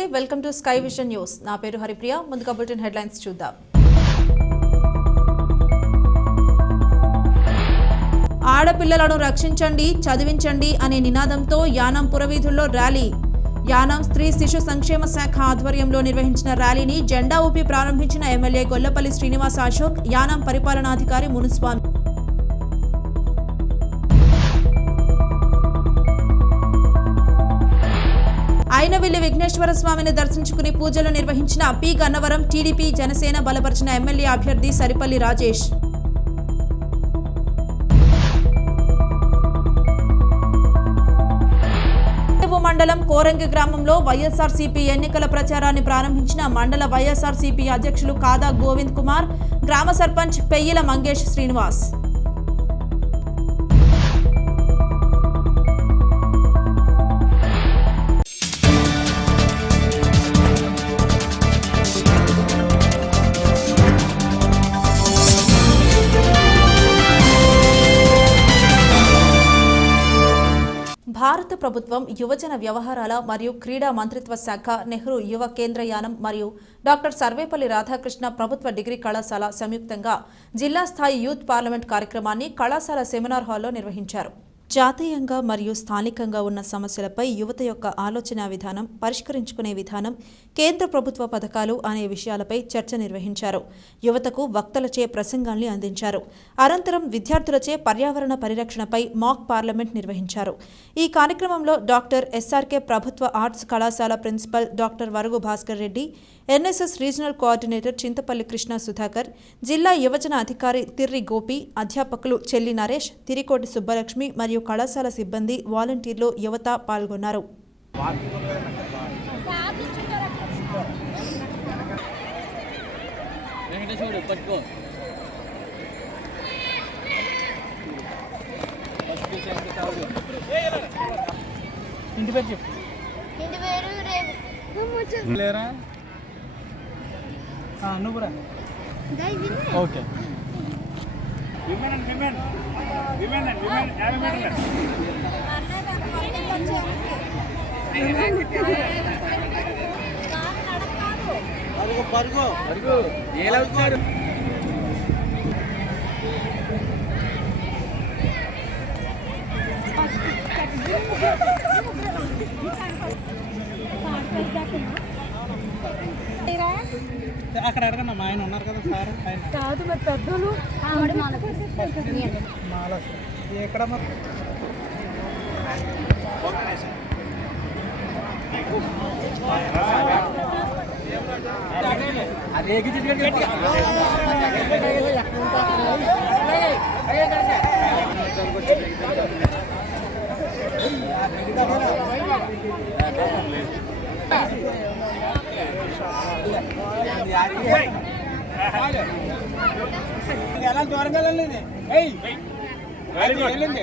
నమస్తే, welcome to sky vision news. నా పేరు హరిప్రియ. ముందుగా బులెటిన్ హెడ్లైన్స్ చూద్దాం. ఆడపిల్లలను రక్షించండి, చదివించండి అనే నినాదంతో యానాం పురవీధుల్లో ర్యాలీ. యానాం స్త్రీ శిశు సంక్షేమ శాఖ ఆధ్వర్యంలో నిర్వహించిన ర్యాలీని జెండా ఊపి ప్రారంభించిన ఎమ్మెల్యే గొల్లపల్లి శ్రీనివాస్ అశోక్, యానాం పరిపాలనాధికారి మునుస్వామి. అయినవిల్లి విఘ్నేశ్వర స్వామిని దర్శించుకుని పూజలు నిర్వహించిన పి గన్నవరం టీడీపీ జనసేన బలపరిచిన ఎమ్మెల్యే అభ్యర్థి సరిపల్లి రాజేష్. మండలం కోరంగి గ్రామంలో వైఎస్ఆర్సీపీ ఎన్నికల ప్రచారాన్ని ప్రారంభించిన మండల వైఎస్ఆర్సీపీ అధ్యక్షులు కాదా గోవింద్ కుమార్, గ్రామ సర్పంచ్ పెయ్యిల మంగేష్ శ్రీనివాస్. భారత ప్రభుత్వం యువజన వ్యవహారాల మరియు క్రీడా మంత్రిత్వ శాఖ, నెహ్రూ యువ కేంద్ర యానం మరియు డాక్టర్ సర్వేపల్లి రాధాకృష్ణ ప్రభుత్వ డిగ్రీ కళాశాల సంయుక్తంగా జిల్లా స్థాయి యూత్ పార్లమెంట్ కార్యక్రమాన్ని కళాశాల సెమినార్ హాల్లో నిర్వహించారు. జాతీయంగా మరియు స్థానికంగా ఉన్న సమస్యలపై యువత యొక్క ఆలోచన విధానం, పరిష్కరించుకునే విధానం, కేంద్ర ప్రభుత్వ పథకాలు అనే విషయాలపై చర్చ నిర్వహించారు. యువతకు వక్తలచే ప్రసంగాల్ని అందించారు. అనంతరం విద్యార్థులచే పర్యావరణ పరిరక్షణపై మాక్ పార్లమెంట్ నిర్వహించారు. ఈ కార్యక్రమంలో డాక్టర్ ఎస్ఆర్కే ప్రభుత్వ ఆర్ట్స్ కళాశాల principal doctor Varugu Bhaskar Reddy, NSS regional coordinator Chintapalli Krishna Sudhakar, జిల్లా యువజన అధికారి తిర్రి గోపి, అధ్యాపకులు చెల్లి నరేష్, తిరికోటి సుబ్బలక్ష్మి మరియు కళాశాల సిబ్బంది, వాలంటీర్లు, యువత పాల్గొన్నారు. ఇంటి పేరు చెప్పు. లేరా నువ్వు రా. ఓకే. పరుగు పరుగు ఎలా వచ్చారు? అక్కడ అడగండి, మా ఆయన ఉన్నారు కదా సార్. కాదు మరి పెద్దలు ఎక్కడ అదే ఎలా దూరంగా వెళ్ళండి. వెళ్ళండి.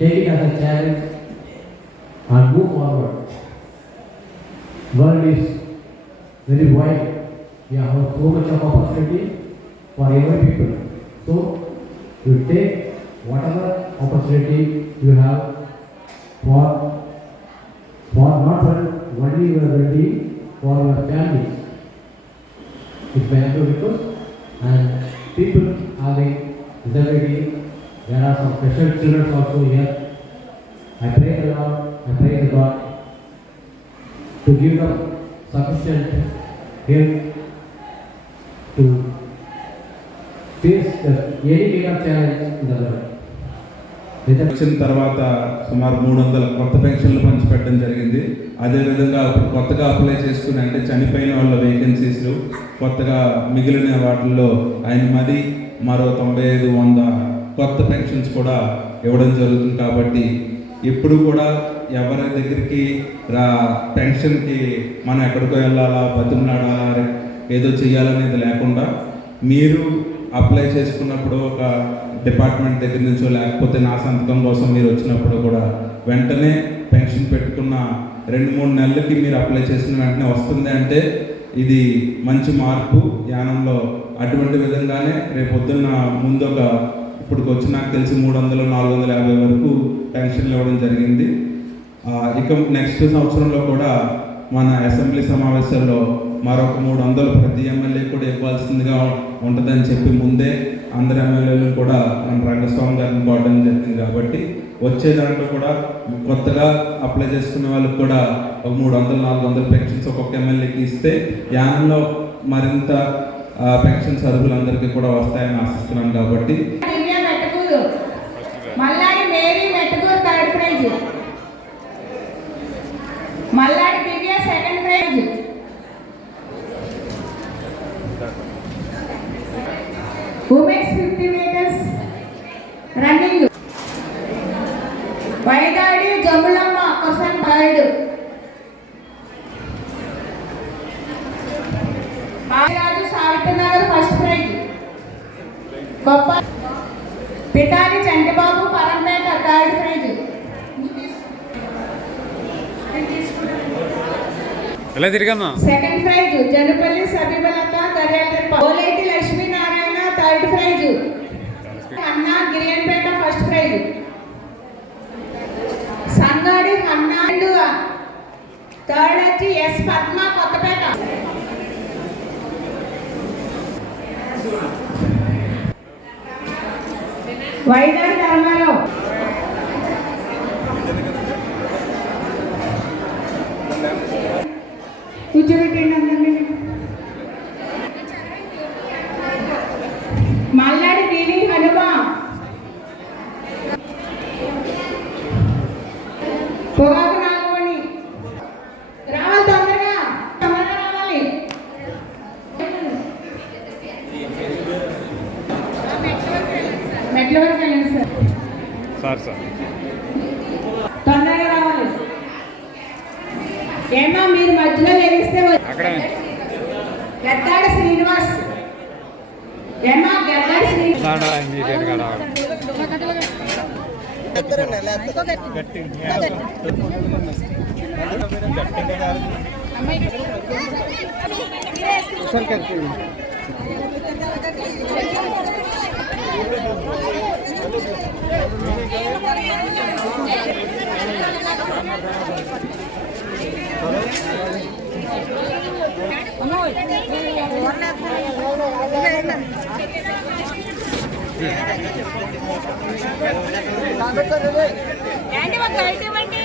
Take it as a challenge and move forward. World is very wide. We have so much of opportunity for every people. So you take whatever opportunity you have for not for only your well-being, for your families. It's my humble request, and people having disability. There are some special children also here. I pray the Lord, I pray the God to give them sufficient help to face any kind of challenge in the world. వచ్చిన తర్వాత సుమారు 300 కొత్త పెన్షన్లు పంచిపెట్టడం జరిగింది. అదేవిధంగా ఇప్పుడు కొత్తగా apply చేసుకుని అంటే చనిపోయిన వాళ్ళ వేకెన్సీస్లు కొత్తగా మిగిలిన వాటిల్లో ఆయన మరో 95-100 కొత్త పెన్షన్స్ కూడా ఇవ్వడం జరుగుతుంది. కాబట్టి ఎప్పుడు కూడా ఎవరి దగ్గరికి పెన్షన్కి మనం ఎక్కడికో వెళ్ళాలా, బతుకులాడాలా, ఏదో చేయాలనేది లేకుండా మీరు అప్లై చేసుకున్నప్పుడు ఒక డిపార్ట్మెంట్ దగ్గర నుంచో లేకపోతే నా సంతకం కోసం మీరు వచ్చినప్పుడు కూడా వెంటనే పెన్షన్ పెట్టుకున్న 2-3 నెలలకి మీరు అప్లై చేసిన వెంటనే వస్తుంది అంటే ఇది మంచి మార్పు యానంలో. అటువంటి విధంగానే రేపు పొద్దున్న ముందు ఇప్పుడు వచ్చి నాకు తెలిసి 300-450 వరకు పెన్షన్లు ఇవ్వడం జరిగింది. ఇక నెక్స్ట్ సంవత్సరంలో కూడా మన అసెంబ్లీ సమావేశాల్లో మరొక 300 ప్రతి ఎమ్మెల్యే కూడా ఇవ్వాల్సిందిగా ఉంటుందని చెప్పి ముందే అందరు ఎమ్మెల్యేలు కూడా మన రంగస్వామి గారిని కోవడం జరిగింది. కాబట్టి వచ్చే దాంట్లో కూడా కొత్తగా అప్లై చేసుకున్న వాళ్ళకి కూడా ఒక 300-400 పెన్షన్స్ ఒక్కొక్క ఎమ్మెల్యేకి ఇస్తే యానంలో మరింత పెన్షన్ అర్హులందరికీ కూడా వస్తాయని ఆశిస్తున్నాను. కాబట్టి Malladi Mary Mettukuru third prize, Malladi Divya second prize, women's 50 metres running Vaidadi Jamulamma question third, Raju Savitrinagar first prize, గొప్ప Pitani Chantibabu Parampeta third prize, second prize Janapalli సబీబలత గర్యాలతి లక్ష్మీనారాయణ థర్డ్ ప్రైజ్, అన్నా గిరియన్పేట ఫస్ట్ ప్రైజ్, సంగాడి అన్నా థర్డ్ వచ్చి ఎస్ పద్మ కొత్తపేట, వైదాడి ధర్మారావు, కూర్చోబెట్టండి అందరినీ, మల్లాడి దేవి హనుమ, పొగాకు నాగమణి, రావాలి తొందరగా రావాలి, మెట్ల వరకు వెళ్ళండి సార్, తొందరగా రావాలి. ఏమా మీరు మధ్యలో లెగిస్తే గద్దాడ శ్రీనివాస్, ఏమా గద్దాడ శ్రీనివాస్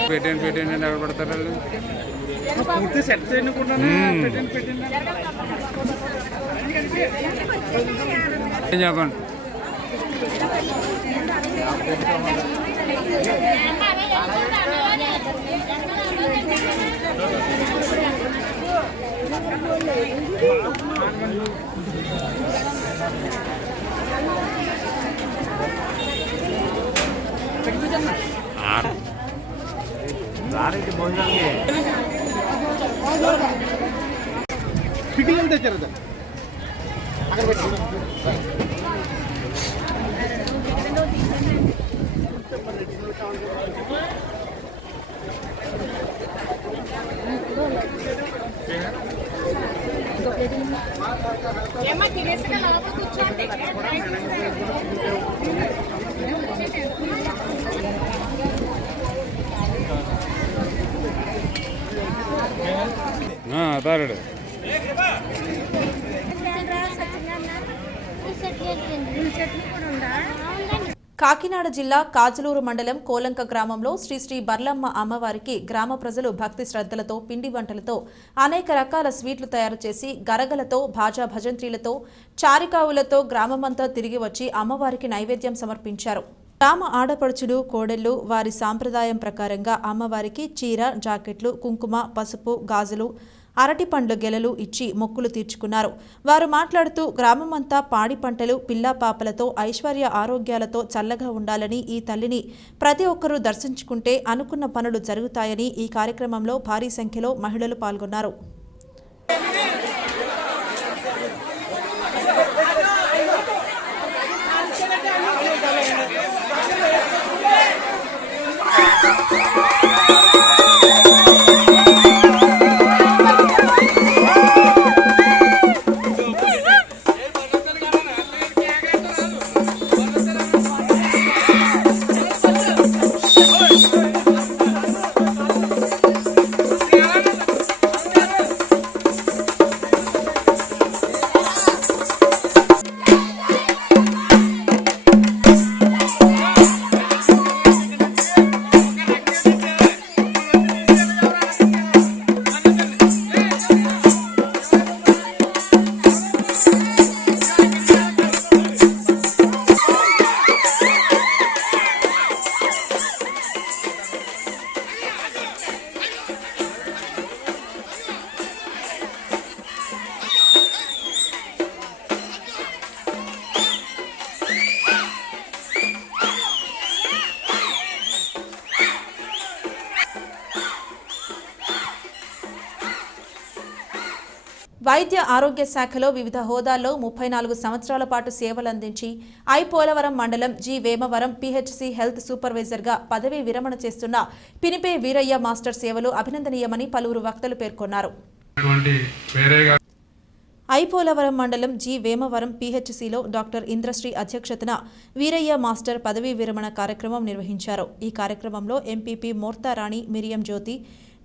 పెట్టండి ఎవరు పడతారు పూర్తి సెట్ చేయనుకుంటాను. చెప్పండి. ఫిట్టింగ్ అంతా తెచ్చారు అక్కడ పెట్టి ఏమా తినేసిన లోపల కూర్చోండి. తారడు కాకినాడ జిల్లా కాజలూరు మండలం కోలంక గ్రామంలో శ్రీ శ్రీ బర్లమ్మ అమ్మవారికి గ్రామ ప్రజలు భక్తి శ్రద్ధలతో పిండి వంటలతో అనేక రకాల స్వీట్లు తయారు చేసి గరగలతో భాజా భజంత్రీలతో చారికావులతో గ్రామమంతా తిరిగి వచ్చి అమ్మవారికి నైవేద్యం సమర్పించారు. గ్రామ ఆడపడుచులు కోడళ్లు వారి సాంప్రదాయం ప్రకారంగా అమ్మవారికి చీర జాకెట్లు కుంకుమ పసుపు గాజులు అరటిపండ్ల గెలలు ఇచ్చి మొక్కులు తీర్చుకున్నారు. వారు మాట్లాడుతూ గ్రామమంతా పాడి పంటలు పిల్లా పాపలతో ఐశ్వర్య ఆరోగ్యాలతో చల్లగా ఉండాలని ఈ తల్లిని ప్రతి ఒక్కరూ దర్శించుకుంటే అనుకున్న పనులు జరుగుతాయని ఈ కార్యక్రమంలో భారీ సంఖ్యలో మహిళలు పాల్గొన్నారు. వైద్య ఆరోగ్య శాఖలో వివిధ హోదాల్లో 34 సంవత్సరాల పాటు సేవలందించి పోలవరం మండలం జి వేమవరం పిహెచ్సి హెల్త్ సూపర్వైజర్గా పదవీ విరమణ చేస్తున్న పినిపే వీరయ్య మాస్టర్ సేవలు అభినందనీయమని పలువురు వక్తలు పేర్కొన్నారు. పోలవరం మండలం జి వేమవరం పిహెచ్సిలో డాక్టర్ ఇంద్రశ్రీ అధ్యక్షతన వీరయ్య మాస్టర్ పదవీ విరమణ కార్యక్రమం నిర్వహించారు. ఈ కార్యక్రమంలో ఎంపీపీ మోర్తారాణి మిరియం జ్యోతి,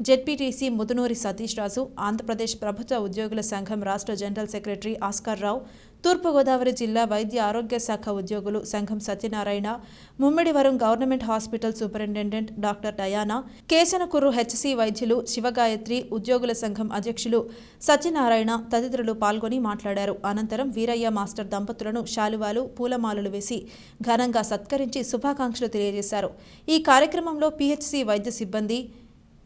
జెడ్పీటీసీ ముదునూరి సతీష్ రాజు, ఆంధ్రప్రదేశ్ ప్రభుత్వ ఉద్యోగుల సంఘం రాష్ట్ర జనరల్ సెక్రటరీ ఆస్కార్ రావు, తూర్పుగోదావరి జిల్లా వైద్య ఆరోగ్య శాఖ ఉద్యోగులు సంఘం Satyanarayana, Mummidivaram government hospital superintendent doctor Diana, Kesanakurru HC వైద్యులు శివగాయత్రి, ఉద్యోగుల సంఘం అధ్యక్షులు సత్యనారాయణ తదితరులు పాల్గొని మాట్లాడారు. అనంతరం వీరయ్య మాస్టర్ దంపతులను శాలువాలు పూలమాలలు వేసి ఘనంగా సత్కరించి శుభాకాంక్షలు తెలియజేశారు. ఈ కార్యక్రమంలో పిహెచ్సి వైద్య సిబ్బంది,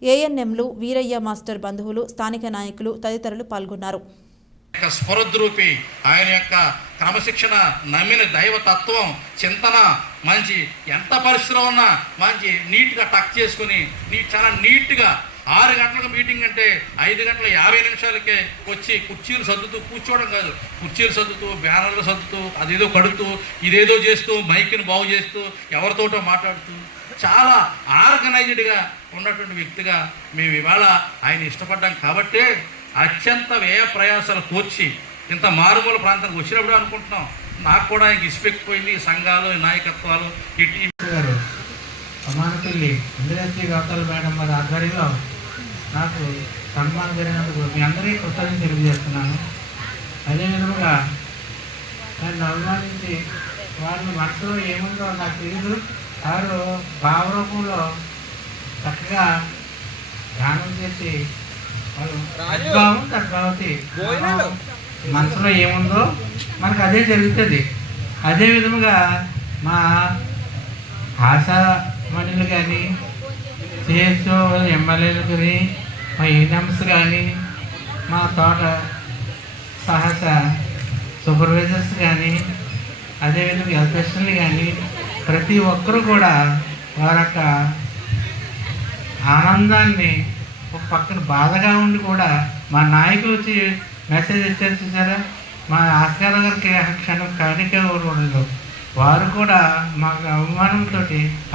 ఏఎన్ఎంలు, వీరయ్య మాస్టర్ బంధువులు, స్థానిక నాయకులు తదితరులు పాల్గొన్నారు. స్ఫురద్రూపి ఆయన యొక్క క్రమశిక్షణ, నమ్మిన దైవతత్వం, చింతన మంచి, ఎంత పరిస్థితిలో ఉన్నా మంచి నీట్గా టక్ చేసుకుని చాలా నీట్గా 6 గంటలకు మీటింగ్ అంటే 5 గంటల 50 నిమిషాలకే వచ్చి కుర్చీలు సర్దుతూ కూర్చోవడం కాదు, కుర్చీలు సర్దుతూ బ్యానర్లు సర్దుతూ అదేదో కడుతూ ఇదేదో చేస్తూ మైక్ని బాగు చేస్తూ ఎవరితోటో మాట్లాడుతూ చాలా ఆర్గనైజ్డ్గా ఉన్నటువంటి వ్యక్తిగా మేము ఇవాళ ఆయన ఇష్టపడ్డాం. కాబట్టే అత్యంత వ్యయ ప్రయాసాలు కోర్చి ఇంత మారుమూల ప్రాంతానికి వచ్చినప్పుడు అనుకుంటున్నాం నాకు కూడా ఆయనకి ఇసుపెక్కిపోయింది. సంఘాలు, నాయకత్వాలు, ఈ టీవీ గారు అమానపల్లి ఇంద్రశ్రీ గౌతల్ మేడం వారి ఆధ్వర్యంలో నాకు సన్మానం జరిగినందుకు మీ అందరికీ కృతజ్ఞతలు తెలియజేస్తున్నాను. అదేవిధంగా నన్ను అభిమానించి వాళ్ళ మనసులో ఏముందో నాకు తెలియదు, వారు భావరూపంలో చక్కగా గానం చేసి వాళ్ళు తద్భావతి మనసులో ఏముందో మనకు అదే జరుగుతుంది. అదే విధముగా మా ఆశామణులు కానీ, సిహెచ్ఓ ఎమ్మెల్యేలు కానీ, మా యూనియమ్స్ కానీ, మా తోట సహస సూపర్వైజర్స్ కానీ, అదేవిధంగా ఎలక్ట్రీషియన్లు కానీ ప్రతి ఒక్కరూ కూడా వారి యొక్క ఆనందాన్ని ఒక పక్కన బాధగా ఉండి కూడా మా నాయకులు వచ్చి మెసేజ్ ఇచ్చారు చూసారా, మా ఆస్కార్ గారికి క్షణం కానికే ఉండదు. వారు కూడా మాకు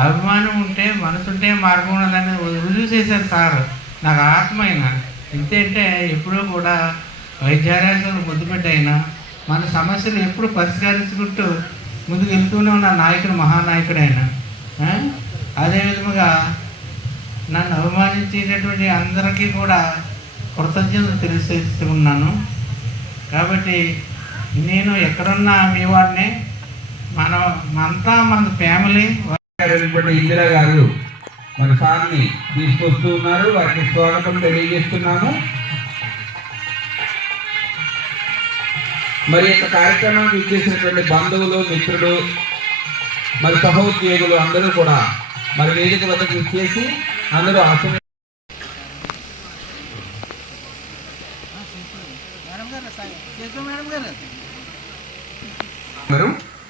అభిమానం ఉంటే మనసుంటే మార్గం ఉన్నదని రుజువు చేశారు సార్. నాకు ఆత్మైన ఇంతేంటే ఎప్పుడూ కూడా వైద్యాలయాలను ముద్దుపెట్టయినా మన సమస్యలు ఎప్పుడు పరిష్కరించుకుంటూ ముందుకు వెళ్తూనే ఉన్న నాయకుడు, మహానాయకుడైన. అదేవిధముగా నన్ను అభిమానించేటటువంటి అందరికీ కూడా కృతజ్ఞతలు తెలియజేస్తున్నాను. కాబట్టి నేను ఎక్కడున్నా మీ వాడిని, మనమంతా మన ఫ్యామిలీ. ఇందిరా గారు మన సార్ని తీసుకొస్తూ ఉన్నారు, వారికి స్వాగతం తెలియజేస్తున్నాము. మరి యొక్క కార్యక్రమానికి ఇచ్చేసినటువంటి బంధువులు, మిత్రులు, మరి సహోద్యోగులు అందరూ కూడా మరి వేదిక వద్దకు ఇచ్చేసి అందరూ ఆశ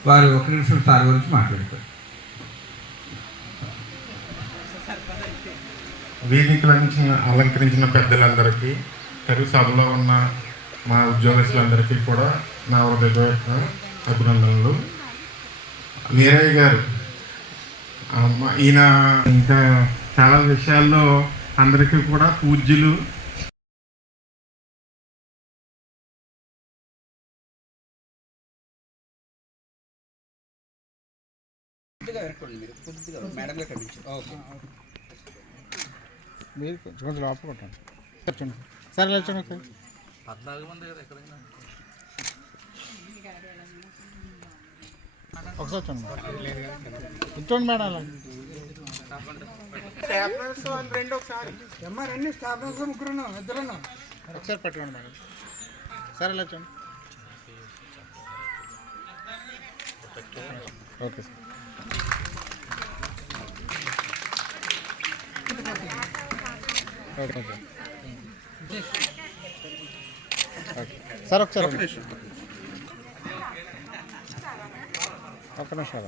వారు ఒక నిమిషం సార్ గురించి మాట్లాడతారు. వేదికలను అలంకరించిన పెద్దలందరికీ, తెలుగు సభలో ఉన్న మా ఉద్యోగస్తులందరికీ కూడా నా హృదయపూర్వక అభినందనలు. వీరయ్య గారు ఈయన ఇంకా చాలా విషయాల్లో అందరికీ కూడా పూజ్యులు. మీరు కొంచెం లోపల కొట్టండి సరే వచ్చాను ఒకసారి. ఒకసారి వచ్చాను కూర్చోండి మేడం. అలా ఒకసారి పట్టుకోండి మేడం. సరే వచ్చాను. Okay sir. ఓకే సార్ ఒకసారి ఒక్క నిమిషం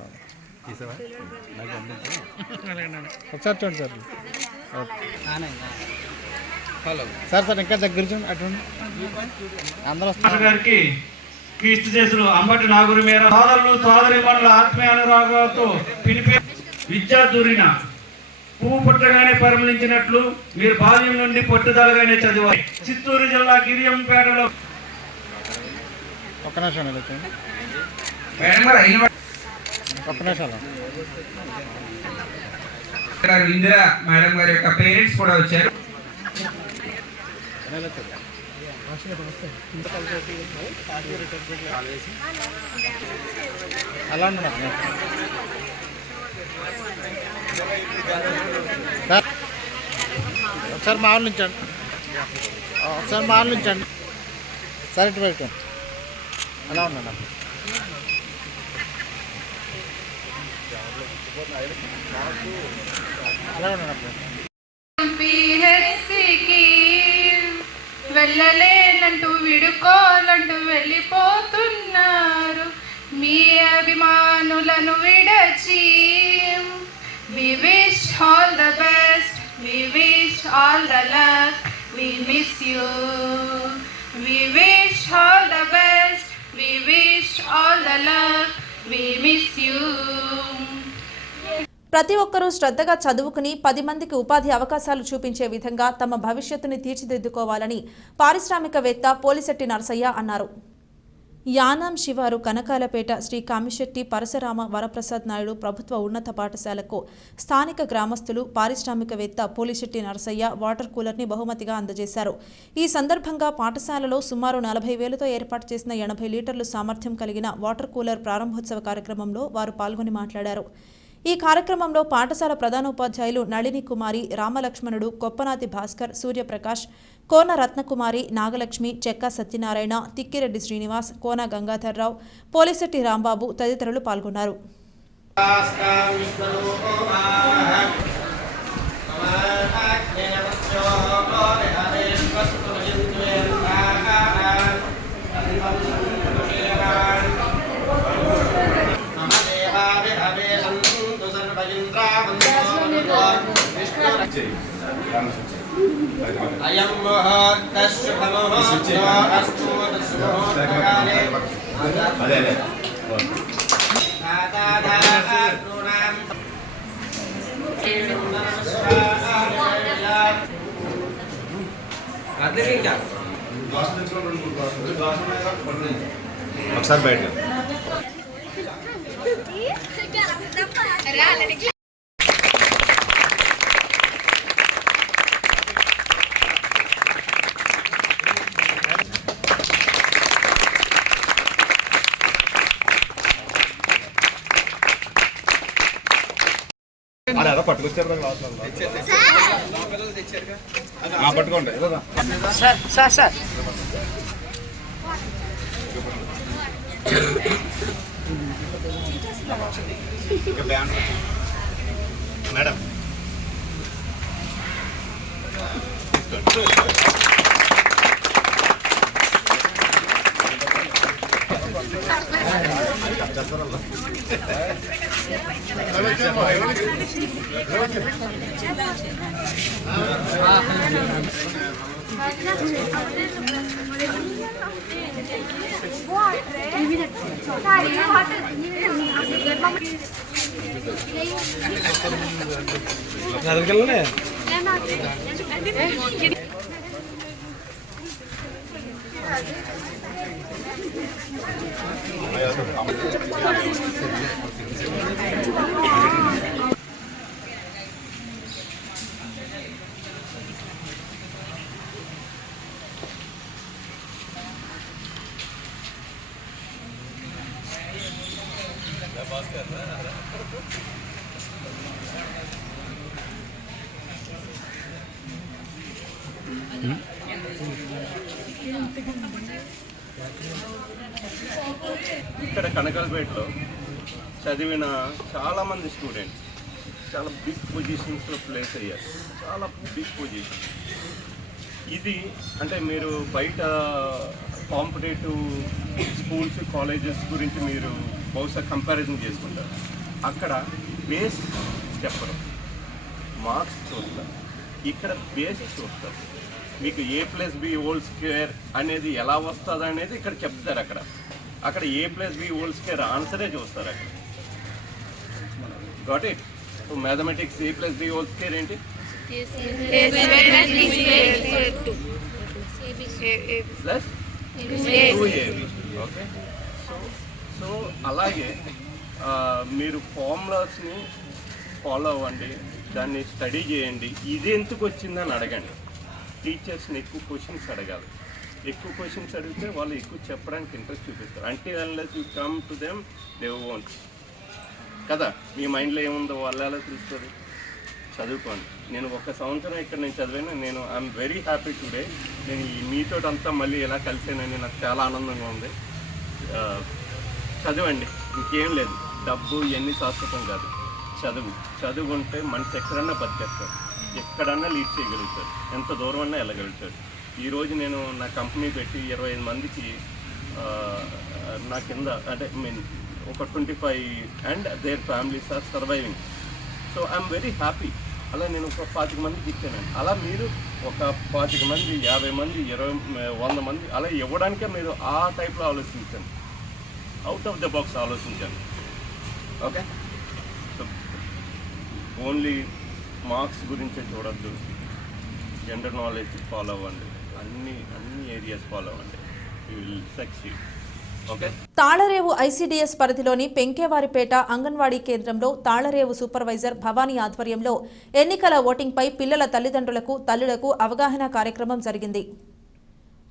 ఒకసారి చూడండి సార్. సార్ సార్ ఇంకా దగ్గర చూడండి. అటువంటి అందరూ గారికి కీర్తి చేసులు అంబటి నాగురి మేర సోదరులు సోదరి మనుల ఆత్మీయ అనురాగాలతో పిలిపే విద్యాధురిన పువ్వు పుట్టగానే పరిమళించినట్లు మీరు బాల్యం నుండి పట్టుదలగానే చదివారు. చిత్తూరు జిల్లా గిరియంపేటలో ఒక్క నిమిషం ఒక్క నిమిషాలు. ఇందిరా మేడం గారి యొక్క పేరెంట్స్ కూడా వచ్చారు. అలా ఉన్నారు ఒకసారి మామూలు ఉంచండి. ఒకసారి మామూలు ఉంచండి. సరే ఇటు పెట్టండి. అలా ఉన్నాను. అలా ఉన్నాను. వెళ్ళలేనంటూ విడుకోలంటూ వెళ్ళిపోతున్నారు మీ అభిమానులను విడచి. We wish all the best, we wish all the luck, we miss you. We wish all the best, we wish all the luck, we miss you. ప్రతి ఒక్కరూ శ్రద్ధగా చదువుకుని 10 మందికి ఉపాధి అవకాశాలు చూపించే విధంగా తమ భవిష్యత్తుని తీర్చిదిద్దుకోవాలని పారిశ్రామికవేత్త పోలిశెట్టి నరసయ్య అన్నారు. యానాం శివారు కనకాలపేట శ్రీ కామిశెట్టి పరశురామ వరప్రసాద్ నాయుడు ప్రభుత్వ ఉన్నత పాఠశాలకు స్థానిక గ్రామస్తులు పారిశ్రామికవేత్త పోలిశెట్టి నరసయ్య వాటర్ కూలర్ని బహుమతిగా అందజేశారు. ఈ సందర్భంగా పాఠశాలలో సుమారు 40,000తో ఏర్పాటు చేసిన 80 లీటర్లు సామర్థ్యం కలిగిన వాటర్ కూలర్ ప్రారంభోత్సవ కార్యక్రమంలో వారు పాల్గొని మాట్లాడారు. ఈ కార్యక్రమంలో పాఠశాల ప్రధానోపాధ్యాయులు నళిని కుమారి, రామలక్ష్మణుడు, కొప్పనాతి భాస్కర్, సూర్యప్రకాష్, కోన రత్నకుమారి, నాగలక్ష్మి, చెక్క సత్యనారాయణ, తిక్కిరెడ్డి శ్రీనివాస్, కోన గంగాధర్రావు, పోలిశెట్టి రాంబాబు తదితరులు పాల్గొన్నారు. అయం ముహూర్తః శుభముహూర్తః అస్తు శుభముహూర్తకాలే అదే దాదాదారుణాం ఒకసారి బయట పట్టుకొచ్చారు పట్టుకోండి సార్ ఇంకా బ్యాన్ మేడం ఇక్కడ కనకల్పేటలో చదివిన చాలామంది స్టూడెంట్స్ చాలా బిగ్ పొజిషన్స్లో ప్లేస్ అయ్యారు, చాలా బిగ్ పొజిషన్. ఇది అంటే మీరు బయట కాంపిటేటివ్ స్కూల్స్ కాలేజెస్ గురించి మీరు బహుశా కంపారిజన్ చేసుకుంటారు. అక్కడ బేస్ చెప్పరు, మార్క్స్ చూస్తారు. ఇక్కడ బేస్ చూస్తారు. మీకు A+B² అనేది ఎలా వస్తుంది అనేది ఇక్కడ చెప్తారు. అక్కడ A+B² ఆన్సరే చూస్తారు. అక్కడ గాట్ ఇట్. మ్యాథమెటిక్స్ A+B² ఏంటి? Plus 2AB. ఓకే. సో అలాగే మీరు ఫార్ములాస్ని ఫాలో అవ్వండి, దాన్ని స్టడీ చేయండి. ఇది ఎందుకు వచ్చిందని అడగండి. టీచర్స్ని ఎక్కువ క్వశ్చన్స్ అడగాలి. ఎక్కువ క్వశ్చన్స్ అడిగితే వాళ్ళు ఎక్కువ చెప్పడానికి ఇంట్రెస్ట్ చూపిస్తారు. అంటే unless you come to them they won't కదా. మీ మైండ్లో ఏముందో వాళ్ళు ఎలా తెలుస్తుంది? చదువుకోండి. నేను 1 సంవత్సరం ఇక్కడ నేను చదివాను. I'm very happy today. నేను మీతో అంతా మళ్ళీ ఎలా కలిసానని నాకు చాలా ఆనందంగా ఉంది. చదవండి, ఇంకేం లేదు. డబ్బు ఇవన్నీ శాశ్వతం కాదు. చదువు ఉంటే మనిషి ఎక్కడన్నా బతికేస్తాడు, ఎక్కడన్నా లీడ్ చేయగలుగుతాడు, ఎంత దూరం అన్నా వెళ్ళగలుగుతాడు. ఈరోజు నేను నా కంపెనీ పెట్టి 25 మందికి నా కింద అంటే ఒక 25 and there families are surviving. So I'm very happy. అలా నేను ఒక 25 మందికి ఇచ్చానండి. అలా మీరు ఒక 25 మంది, 50 మంది, 20, 100 మంది అలా ఇవ్వడానికే మీరు ఆ టైప్లో ఆలోచించండి. అవుట్ ఆఫ్ ద బాక్స్ ఆలోచించండి. ఓకే. సో ఓన్లీ మార్క్స్ గురించే చూడద్దు. జనరల్ నాలెడ్జ్ ఫాలో అవ్వండి. అన్ని ఏరియాస్ ఫాలో అవ్వండి. You will succeed. Okay. Tallarevu ICDS పరిధిలోని పెంకేవారిపేట అంగన్వాడీ కేంద్రంలో తాళరేవు సూపర్వైజర్ భవానీ ఆధ్వర్యంలో ఎన్నికల ఓటింగ్పై పిల్లల తల్లిదండ్రులకు, తల్లులకు అవగాహన కార్యక్రమం జరిగింది.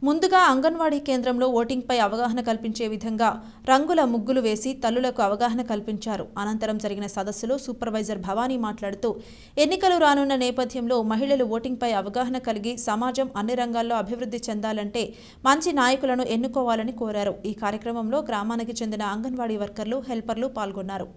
ముందుగా అంగన్వాడీ కేంద్రంలో ఓటింగ్పై అవగాహన కల్పించే విధంగా రంగుల ముగ్గులు వేసి తల్లులకు అవగాహన కల్పించారు. అనంతరం జరిగిన సదస్సులో సూపర్వైజర్ భవానీ మాట్లాడుతూ ఎన్నికలు రానున్న నేపథ్యంలో మహిళలు ఓటింగ్పై అవగాహన కలిగి సమాజం అన్ని రంగాల్లో అభివృద్ధి చెందాలంటే మంచి నాయకులను ఎన్నుకోవాలని కోరారు. ఈ కార్యక్రమంలో గ్రామానికి చెందిన అంగన్వాడీ వర్కర్లు, హెల్పర్లు పాల్గొన్నారు.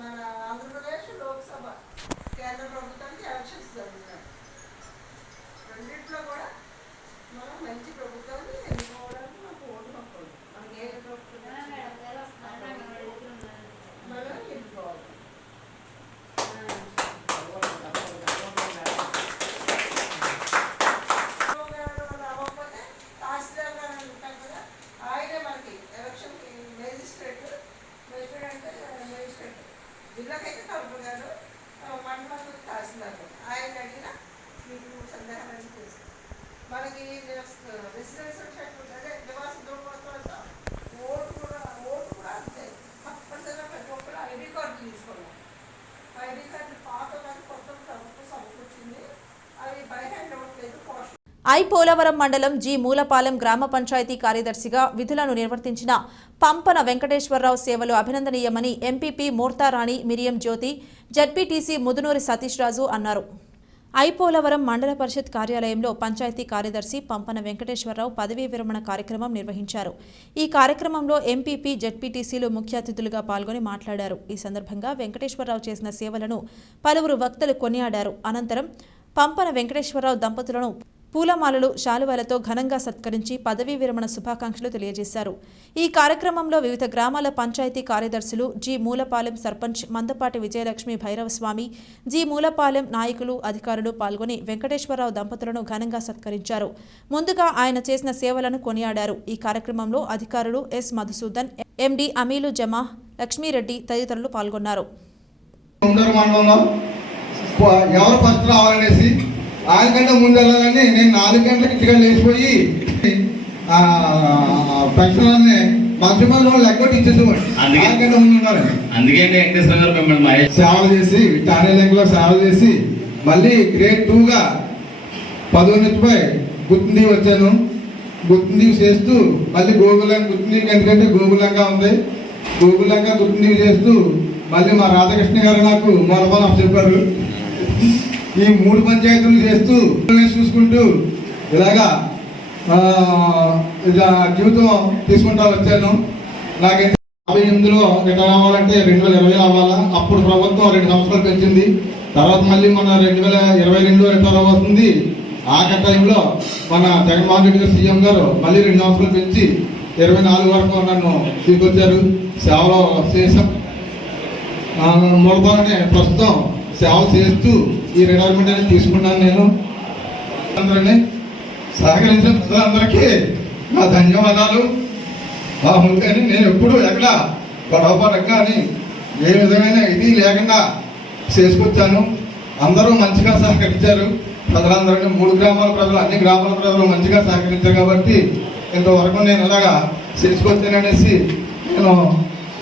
మన ఆంధ్రప్రదేశ్ లోక్సభ కేంద్ర ప్రభుత్వానికి ఎలక్షన్స్ జరుగుతున్నాయి. రెండింటిలో కూడా మనం మంచి ప్రభుత్వాన్ని ఎన్నుకోవడానికి మనకు ఓటు హక్కు ఉంది. మనకి ఏ ప్రభుత్వం పోలవరం మండలం జి మూలపాలెం గ్రామ పంచాయతీ కార్యదర్శిగా విధులను నిర్వర్తించిన పంపన వెంకటేశ్వరరావు సేవలు అభినందనీయమని ఎంపీపీ మోర్తారాణి మిరియం జ్యోతి జడ్పీటీసీ ముదునూరి సతీష్ రాజు అన్నారు. పోలవరం మండల పరిషత్ కార్యాలయంలో పంచాయతీ కార్యదర్శి పంపన వెంకటేశ్వరరావు పదవీ విరమణ కార్యక్రమం నిర్వహించారు. ఈ కార్యక్రమంలో ఎంపీపీ జడ్పీటీసీలు ముఖ్య అతిథులుగా పాల్గొని మాట్లాడారు. ఈ సందర్భంగా వెంకటేశ్వరరావు చేసిన సేవలను పలువురు వక్తలు కొనియాడారు. అనంతరం పంపన వెంకటేశ్వరరావు దంపతులను పూలమాలలు శాలువాలతో ఘనంగా సత్కరించి పదవీ విరమణ శుభాకాంక్షలు తెలియజేశారు. ఈ కార్యక్రమంలో వివిధ గ్రామాల పంచాయతీ కార్యదర్శులు, జి మూలపాలెం సర్పంచ్ మందపాటి విజయలక్ష్మి భైరవస్వామి, జి మూలపాలెం నాయకులు, అధికారులు పాల్గొని వెంకటేశ్వరరావు దంపతులను ఘనంగా సత్కరించారు. ముందుగా ఆయన చేసిన సేవలను కొనియాడారు. ఈ కార్యక్రమంలో అధికారులు ఎస్ మధుసూదన్, ఎండి అమీలు జమా, లక్ష్మీరెడ్డి తదితరులు పాల్గొన్నారు. ఆయన కంటే ముందు వెళ్ళాలని నేను 4 గంటలకు ఇక్కడ లేచిపోయి పెన్షన్ మంచి మంది లెక్కటి ఇచ్చేసేవాడు. 4 గంటల ముందు ఉండాలని అందుకే వెంకటేశ్వర గారు మిమ్మల్ని సేవ చేసి టానే లెక్కలో సేవ చేసి మళ్ళీ గ్రేడ్ 2గా 10వ నెలపై గుర్తుందీవి వచ్చాను. గుర్తుందీవి చేస్తూ మళ్ళీ గోగులంగా గుర్తుందీవి, ఎందుకంటే గోగులంగా ఉంది, గోగులంగా గుర్తుందీవి చేస్తూ మళ్ళీ మా రాధాకృష్ణ గారు నాకు మూలపాలెం చెప్పారు. ఈ 3 పంచాయతీలు చేస్తూ చూసుకుంటూ ఇలాగా జీవితం తీసుకుంటా వచ్చాను. నాకు 58లో రిటైర్ అవ్వాలంటే 2020 అవ్వాలా. అప్పుడు ప్రభుత్వం 2 సంవత్సరాలు పెంచింది. తర్వాత మళ్ళీ మన 2022లో రిటైర్ అవ్వతుంది. ఆ టైంలో మన జగన్మోహన్ రెడ్డి గారు సీఎం గారు మళ్ళీ 2 సంవత్సరాలు పెంచి 24 వరకు నన్ను తీసుకొచ్చారు. సేవలో చేసాం. మూలపాలెం ప్రస్తుతం సేవ చేస్తూ ఈ రిటైర్మెంట్ అనేది తీసుకున్నాను. నేను అందరినీ సహకరించిన ప్రజలందరికీ నా ధన్యవాదాలు. కానీ నేను ఎప్పుడు ఎక్కడ గొడవపడక కానీ ఏ విధమైన ఇది లేకుండా చేసుకొచ్చాను. అందరూ మంచిగా సహకరించారు. ప్రజలందరినీ 3 గ్రామాల ప్రజలు, అన్ని గ్రామాల ప్రజలు మంచిగా సహకరించారు కాబట్టి ఇంతవరకు నేను ఇలాగా చేసుకొచ్చాననేసి నేను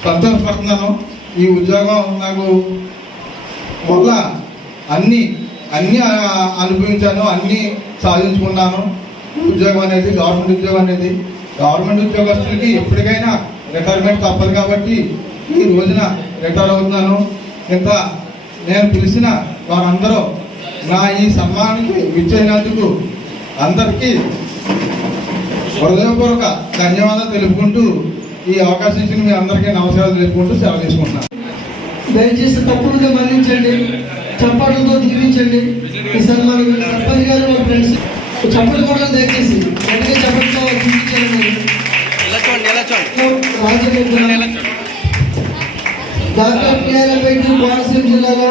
సంతోషపడుతున్నాను. ఈ ఉద్యోగం నాకు వల్ల అన్నీ అనుభవించాను, అన్నీ సాధించుకున్నాను. ఉద్యోగం అనేది గవర్నమెంట్ ఉద్యోగం అనేది గవర్నమెంట్ ఉద్యోగస్తులకి ఎప్పటికైనా రిటైర్మెంట్ తప్పదు కాబట్టి ఈ రోజున రిటైర్ అవుతున్నాను. ఇంత నేను పిలిచిన వారందరూ నా ఈ సన్మానానికి విచ్చేసినందుకు అందరికీ హృదయపూర్వక ధన్యవాదాలు తెలుపుకుంటూ ఈ అవకాశం ఇచ్చిన మీ అందరికీ నమస్కారాలు తెలుపుకుంటూ సెలవు తీసుకుంటున్నాను. దయచేసి తప్పుడుగా మన్నించండి, చప్పట్లతో దీవించండి. ఈ సన్మానం సర్పంచ్ గారు వాళ్ళ ఫ్రెండ్స్ చప్పట్లు కూడా దయచేసి గట్టిగా చప్పట్లతో దీవించండి. డాక్టర్ పిఆర్ఎల్పైకి కోనసీమ జిల్లాలో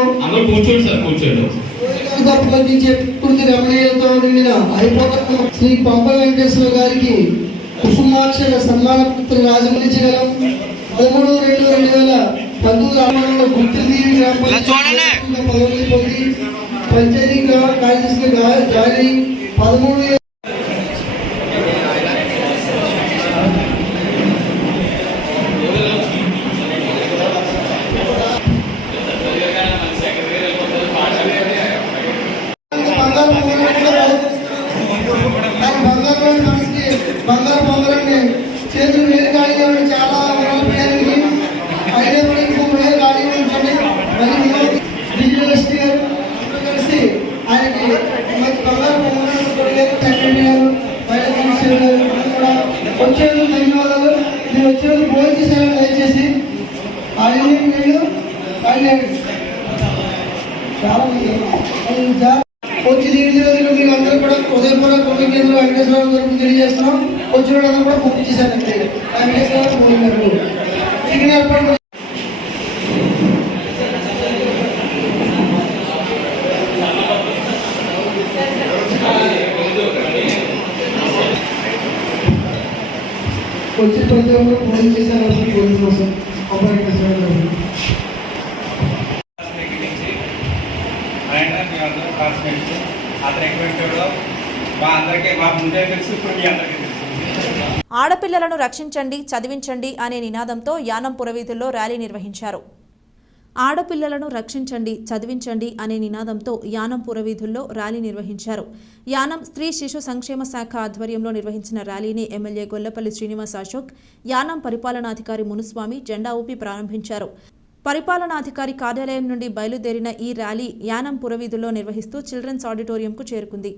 పూర్తి రమణీయతతో నిండిన అయిపోవడం శ్రీ పంప వెంకటేశ్వర గారికి కుసుమాక్షర సన్మాన పత్రం రాజమణించగలం. 13/2/2019 గుర్తిందీవి గ్రామ పదవి పొంది పంచాయతీ గ్రామ కార్యదర్శిగా జారీ 13 బంగారు పొందరండి. చేతులు వేరు ఖాళీగా ఉండి చాలా ప్రయాణానికి అయినా కూడా ఇంకో వేరు ఖాళీగా ఉంచండి. మళ్ళీ విజయలక్ష్మి గారు కలిసి ఆయనకి బంగారు పొందరం సెక్రటరీ గారు కూడా వచ్చేందుకు ధన్యవాదాలు. మీరు వచ్చేందుకు భోజనం చేశారు. దయచేసి ఆయన ఆయన చాలా వచ్చి దీని రోజులు మీరు అందరూ కూడా హృదయపూర్వక కృతజ్ఞతలు వెంకటేశ్వరరావు గారికి తెలియజేస్తున్నాం. వచ్చిన వాళ్ళందరూ కూడా పూర్తి చేశారు. వెంకటేశ్వరరావు మోడీ గారు చికెన్ ఏర్పాటు వచ్చి ప్రతి ఒక్కరు పూర్తి చేశారు. భోజనం కోసం వెంకటేశ్వరరావు గారు ఆడపిల్లలను రక్షించండి, చదివించండి అనే నినాదంతో యానం పురవీధుల్లో ర్యాలీ నిర్వహించారు. ఆడపిల్లలను రక్షించండి, చదివించండి అనే నినాదంతో యానం పురవీధుల్లో ర్యాలీ నిర్వహించారు. యానం స్త్రీ శిశు సంక్షేమ శాఖ ఆధ్వర్యంలో నిర్వహించిన ర్యాలీని ఎమ్మెల్యే గొల్లపల్లి శ్రీనివాస్ అశోక్, యానం పరిపాలనాధికారి మునుస్వామి జెండా ఊపి ప్రారంభించారు. పరిపాలనాధికారి కార్యాలయం నుండి బయలుదేరిన ఈ ర్యాలీ యానం పురవీధుల్లో నిర్వహిస్తూ చిల్డ్రన్స్ ఆడిటోరియంకు చేరుకుంది.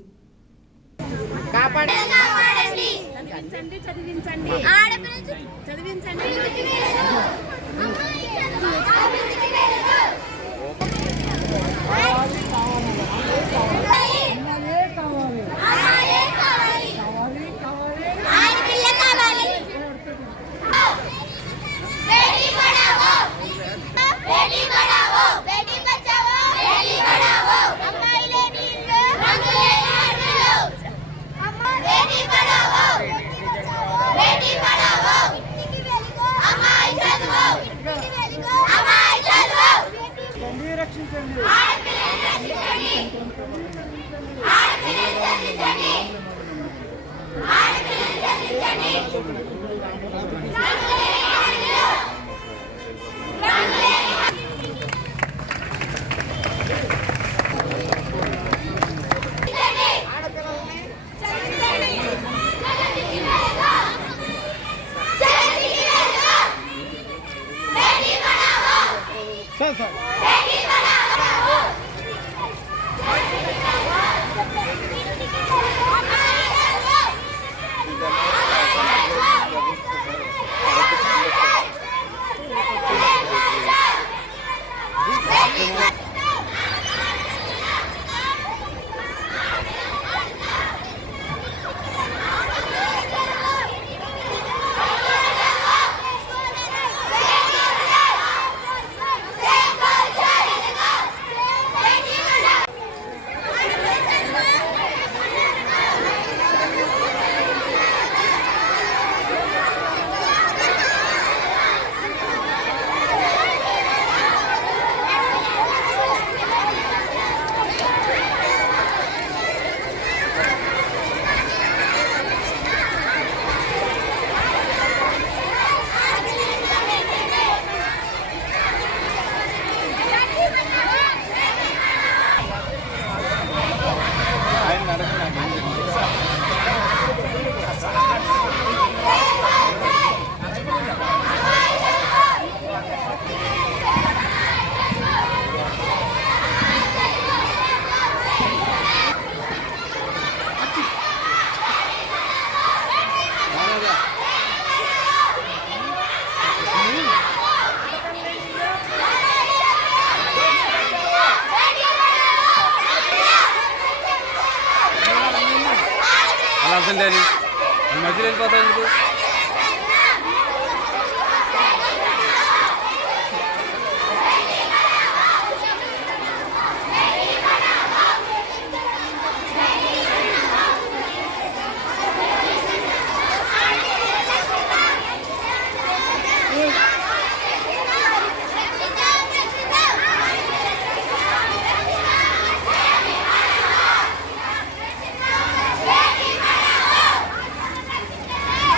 మధ్యలో వెళ్ళిపోతాయి ఎందుకు?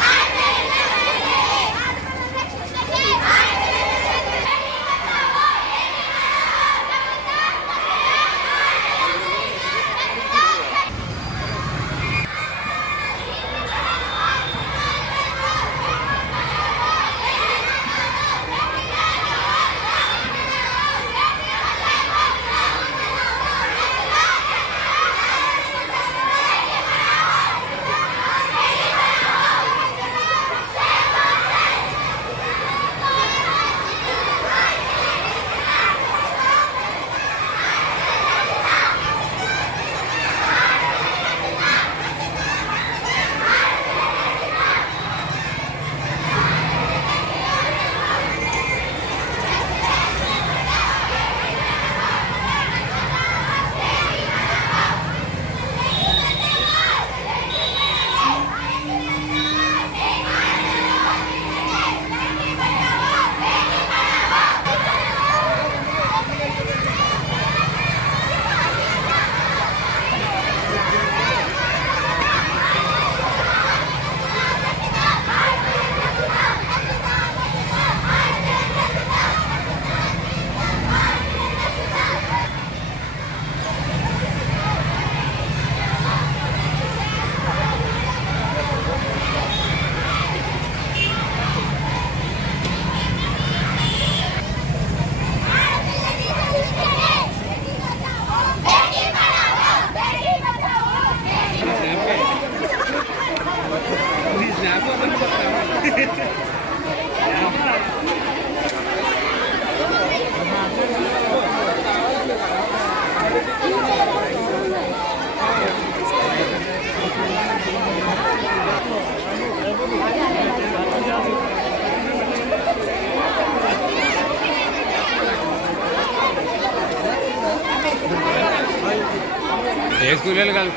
I స్కూల్లో కాదు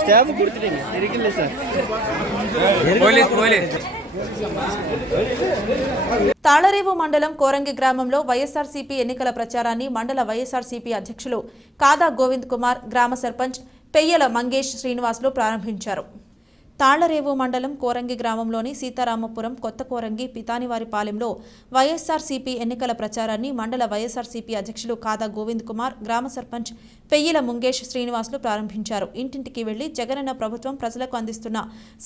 స్టాఫ్ గుర్తులేదు తిరిగి సార్ తాళరేవు మండలం కోరంగి గ్రామంలో వైఎస్ఆర్సీపీ ఎన్నికల ప్రచారాన్ని మండల వైఎస్ఆర్సీపీ అధ్యక్షులు కాదా గోవింద్ కుమార్, గ్రామ సర్పంచ్ పెయ్యల మంగేష్ శ్రీనివాసులు ప్రారంభించారు. తాళ్లరేవు మండలం కోరంగి గ్రామంలోని సీతారామపురం, కొత్త కోరంగి, పితానివారిపాలెంలో వైఎస్ఆర్సీపీ ఎన్నికల ప్రచారాన్ని మండల వైఎస్ఆర్సీపీ అధ్యక్షులు కాదా గోవింద్ కుమార్, గ్రామ సర్పంచ్ పెయ్యల మంగేష్ శ్రీనివాసులు ప్రారంభించారు. ఇంటింటికి వెళ్లి జగనన్న ప్రభుత్వం ప్రజలకు అందిస్తున్న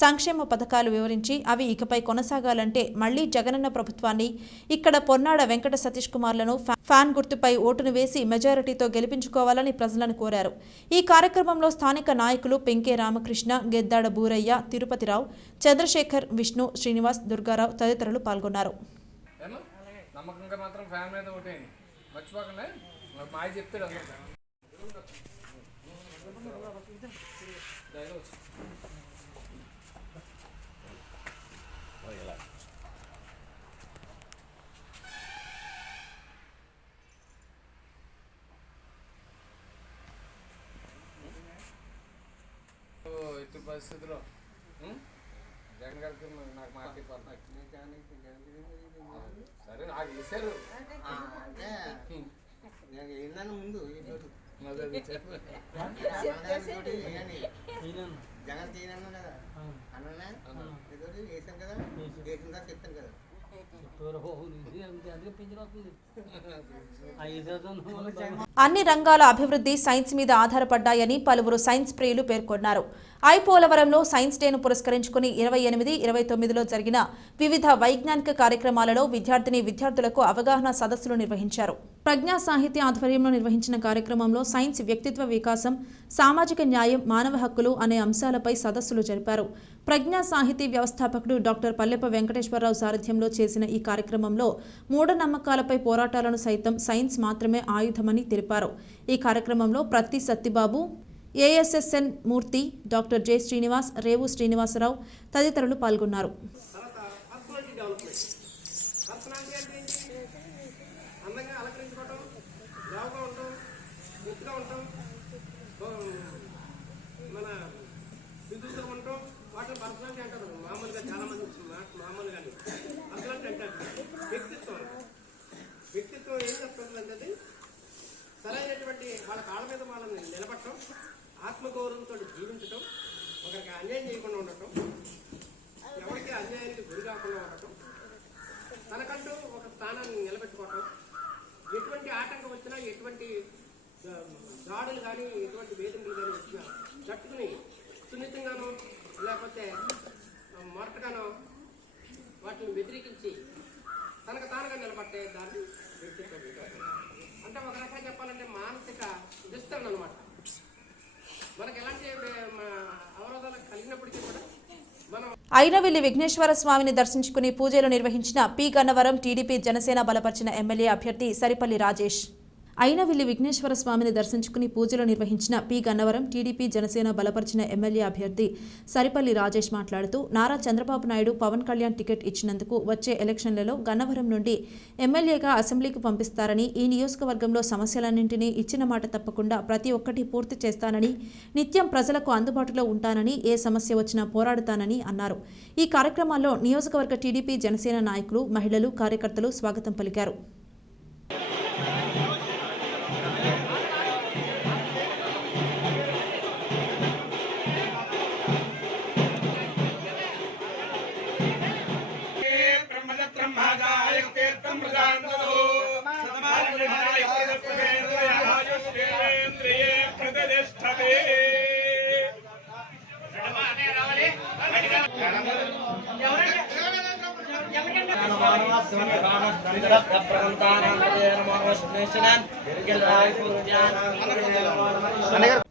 సంక్షేమ పథకాలు వివరించి అవి ఇకపై కొనసాగాలంటే మళ్లీ జగనన్న ప్రభుత్వాన్ని, ఇక్కడ పొన్నాడ వెంకట సతీష్ కుమార్లను ఫ్యాన్ గుర్తుపై ఓటును వేసి మెజారిటీతో గెలిపించుకోవాలని ప్రజలను కోరారు. ఈ కార్యక్రమంలో స్థానిక నాయకులు పెంకే రామకృష్ణ, గెద్దాడ బూరయ్య, తిరుపతిరావు, చంద్రశేఖర్, విష్ణు, శ్రీనివాస్, దుర్గారావు తదితరులు పాల్గొన్నారు. నమ్మకంగా మాత్రం ఫ్యాన్ మీద ఓటేయండి, మర్చిపోకండి. మాయ చెప్తాడు ఎట్టి పరిస్థితిలో జగన్ గారికి నాకు మాట సరే నాకు వేసారు ముందు జగన్ తీయనన్నా కదా అన్నా ఇదోటి వేసాం కదా వేసిన తర్వాత చెప్తాను కదా. అన్ని రంగాల అభివృద్ధి సైన్స్ మీద ఆధారపడ్డాయని పలువురు సైన్స్ ప్రియులు పేర్కొన్నారు. ఐపోలవరంలో సైన్స్ డేను పురస్కరించుకుని 28, 29లో జరిగిన వివిధ వైజ్ఞానిక కార్యక్రమాలలో విద్యార్థులకు అవగాహన సదస్సులు నిర్వహించారు. ప్రజ్ఞా సాహిత్య ఆధ్వర్యంలో నిర్వహించిన కార్యక్రమంలో సైన్స్ వ్యక్తిత్వ వికాసం, సామాజిక న్యాయం, మానవ హక్కులు అనే అంశాలపై సదస్సులు జరిపారు. ప్రజ్ఞా సాహితీ వ్యవస్థాపకుడు డాక్టర్ పల్లెప వెంకటేశ్వరరావు సారథ్యంలో చేసిన ఈ కార్యక్రమంలో మూఢనమ్మకాలపై పోరాటాలను సైతం సైన్స్ మాత్రమే ఆయుధమని తెలిపారు. ఈ కార్యక్రమంలో ప్రత్తి సత్తిబాబు, ఏఎస్ఎస్ఎన్ మూర్తి, డాక్టర్ జె శ్రీనివాస్, రేవు శ్రీనివాసరావు తదితరులు పాల్గొన్నారు. వ్యక్తిత్వం ఏం చెప్తుందంటే సరైనటువంటి వాళ్ళ కాళ్ళ మీద వాళ్ళని నిలబడటం, ఆత్మగౌరవంతో జీవించటం, ఒకరికి అన్యాయం చేయకుండా ఉండటం, ఎవరికి అన్యాయానికి గురి కాకుండా ఉండటం, తనకంటూ ఒక స్థానాన్ని నిలబెట్టుకోవటం, ఎటువంటి ఆటంకం వచ్చినా, ఎటువంటి దాడులు కానీ, ఎటువంటి వేధింపులు కానీ వచ్చినా తట్టుకుని సున్నితంగానో లేకపోతే మొరటగానో వాటిని వ్యతిరేకించి తనకు తానుగా నిలబట్టే దాన్ని వ్యక్తిత్వం అంటే ఒక రకంగా చెప్పాలంటే మానసిక విస్తరణ అనమాట. మనకు ఎలాంటి అవరోధాలు కలిగినప్పటికీ కూడా మనం ఐనవెల్లి విఘ్నేశ్వర స్వామిని దర్శించుకుని పూజలు నిర్వహించిన పి గన్నవరం టీడీపీ జనసేన బలపరిచిన ఎమ్మెల్యే అభ్యర్థి సరిపల్లి రాజేష్. అయినవిల్లి విఘ్నేశ్వర స్వామిని దర్శించుకుని పూజలు నిర్వహించిన పి గన్నవరం టీడీపీ జనసేన బలపరిచిన ఎమ్మెల్యే అభ్యర్థి సరిపల్లి రాజేష్ మాట్లాడుతూ నారా చంద్రబాబు నాయుడు పవన్ కళ్యాణ్ టికెట్ ఇచ్చినందుకు వచ్చే ఎలక్షన్లలో గన్నవరం నుండి ఎమ్మెల్యేగా అసెంబ్లీకి పంపిస్తారని, ఈ నియోజకవర్గంలో సమస్యలన్నింటినీ ఇచ్చిన మాట తప్పకుండా ప్రతి ఒక్కటి పూర్తి చేస్తానని, నిత్యం ప్రజలకు అందుబాటులో ఉంటానని, ఏ సమస్య వచ్చినా పోరాడుతానని అన్నారు. ఈ కార్యక్రమాల్లో నియోజకవర్గ టీడీపీ జనసేన నాయకులు, మహిళలు, కార్యకర్తలు స్వాగతం పలికారు.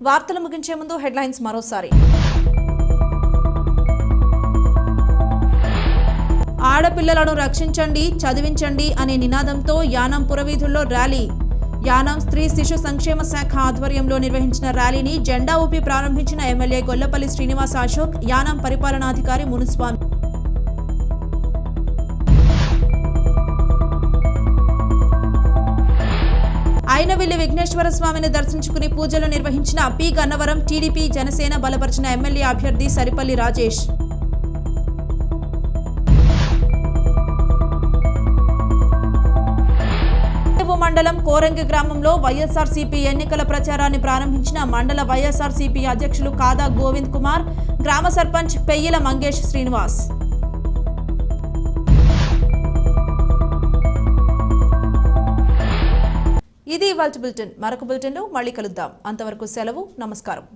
వార్తలు ముగించే ముందు హెడ్లైన్స్ మరోసారి. ఆడపిల్లలను రక్షించండి, చదివించండి అనే నినాదంతో యానాం పురవీధుల్లో ర్యాలీ. యానాం స్త్రీ శిశు సంక్షేమ శాఖ ఆధ్వర్యంలో నిర్వహించిన ర్యాలీని జెండా ఊపి ప్రారంభించిన ఎమ్మెల్యే గొల్లపల్లి శ్రీనివాస్ అశోక్, యానాం పరిపాలనాధికారి మునుస్వామి. అయినవిల్లి విఘ్నేశ్వర స్వామిని దర్శించుకుని పూజలు నిర్వహించిన పి గన్నవరం టీడీపీ జనసేన బలపరిచిన ఎమ్మెల్యే అభ్యర్థి సరిపల్లి రాజేష్. మండలం కోరంగి గ్రామంలో వైఎస్ఆర్సీపీ ఎన్నికల ప్రచారాన్ని ప్రారంభించిన మండల వైఎస్ఆర్సీపీ అధ్యక్షులు కాదా గోవింద్ కుమార్, గ్రామ సర్పంచ్ పెయ్యిల మంగేష్ శ్రీనివాస్. ఇది ఇవాల్టి బులెటిన్. మరొక బులెటిన్లో మళ్ళీ కలుద్దాం. అంతవరకు సెలవు. నమస్కారం.